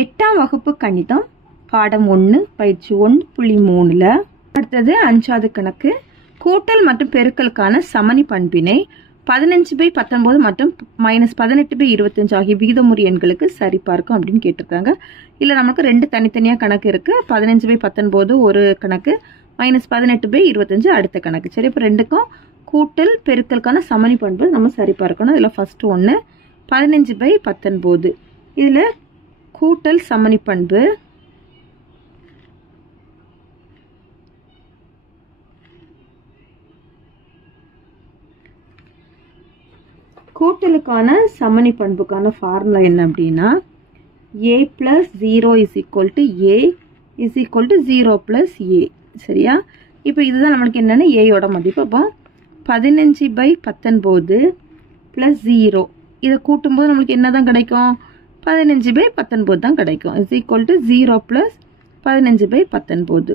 8ஆம் வகுப்பு கணிதம் பாடம் 1 பயிற்சி 1.3ல அடுத்தது 5வது கணக்கு கூட்டல் மற்றும் பெருக்கலுக்கான சமணி பண்பினை 15/19 மற்றும் -18/25 ஆகிய விகிதமுறு எண்களுக்கு சரிபார்க்கும் அப்படின்னு கேட்டிருக்காங்க. இல்லை நமக்கு ரெண்டு தனித்தனியாக கணக்கு இருக்குது. 15/19 ஒரு கணக்கு, -18/25 அடுத்த கணக்கு. சரி, இப்போ ரெண்டுக்கும் கூட்டல் பெருக்கலுக்கான சமணி பண்பு நம்ம சரிபார்க்கணும். இதில் ஃபஸ்ட்டு ஒன்று 15/19. இதில் கூட்டல் சமணி பண்பு கூட்டலுக்கான சமணி பண்புக்கான ஃபார்முலா என்ன அப்படின்னா a + 0 = a = 0 + a. சரியா? இப்போ இதுதான் நம்மளுக்கு என்னென்னா ஏயோட மதிப்பு. அப்போ 15/19 + 0 இதை கூட்டும்போது நம்மளுக்கு என்ன தான் கிடைக்கும்? 15/19 தான் கிடைக்கும். = 0 + 15/19.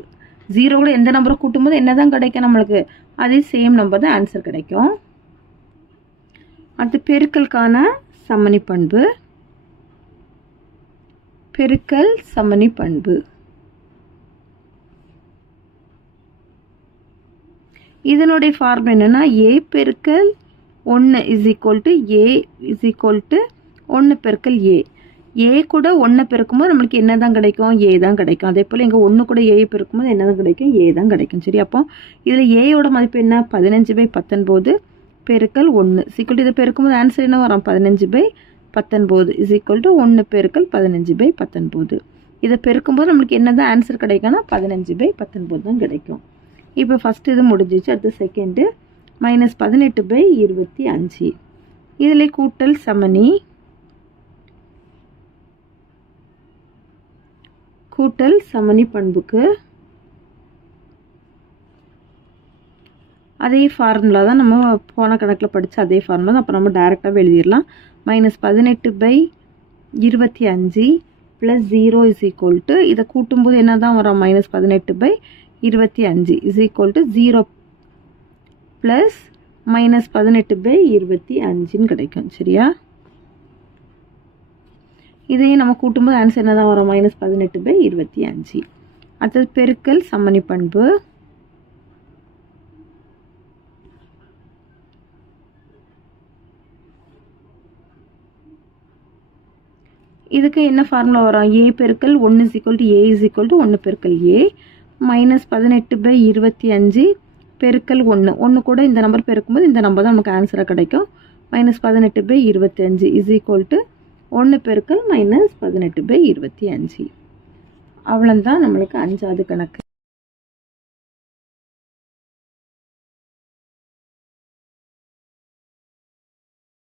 0 கூட எந்த நம்பரை கூட்டும்போது என்ன தான் கிடைக்கும் நம்மளுக்கு? அதே சேம் நம்பர் தான் ஆன்சர் கிடைக்கும். அடுத்து பெருக்கலுக்கான சமணி பண்பு. பெருக்கல் சமணி பண்பு இதனுடைய ஃபார்முலா என்னன்னா a பெருக்கல் 1 = a = 1 பெருக்கல் a. a கூட 1 பெருக்கும்போது நம்மளுக்கு என்ன தான் கிடைக்கும்? a தான் கிடைக்கும். அதே போல் இங்கே 1 கூட a பெருக்கும்போது என்ன தான் கிடைக்கும்? a தான் கிடைக்கும். சரி, அப்போ இதில் a-யோட மதிப்பு என்ன? 15/19 பெருக்கல் 1 = இதை பெருக்கும்போது ஆன்சர் என்ன வரும்? 15/19 = 1 பெருக்கல் 15/19. இதை பெருக்கும்போது நம்மளுக்கு என்ன தான் ஆன்சர் கிடைக்கும்னா 15/19 தான் கிடைக்கும். இப்போ ஃபஸ்ட்டு இது முடிஞ்சிச்சு. அடுத்து செகண்டு -18/25. இதில் கூட்டல் சமணி கூட்டல் சமணி பண்புக்கு அதே ஃபார்முலா தான் நம்ம போன கணக்கில் படித்த அதே ஃபார்முலா தான். அப்போ நம்ம டைரெக்டாகவே எழுதிடலாம். -18/25 + 0 = இதை கூட்டும்போது என்ன தான் வரும்? -18/25 = 0 + -18/25 கிடைக்கும். சரியா? இதையும் நம்ம கூட்டும்போது ஆன்சர் என்ன தான் வரும்? -18/25. அடுத்தது பெருக்கல் சமணி பண்பு. இதுக்கு என்ன ஃபார்முலா வரும்? a பெருக்கல் 1 = a = 1 பெருக்கல் a -18/25 பெருக்கல் 1. 1 கூட இந்த நம்பர் பெருக்கும்போது இந்த நம்பர் தான் நமக்கு ஆன்சராக கிடைக்கும். -18/25 = 1 பெருக்கல் -18/25. அவ்வளோதான் நம்மளுக்கு 5வது கணக்கு.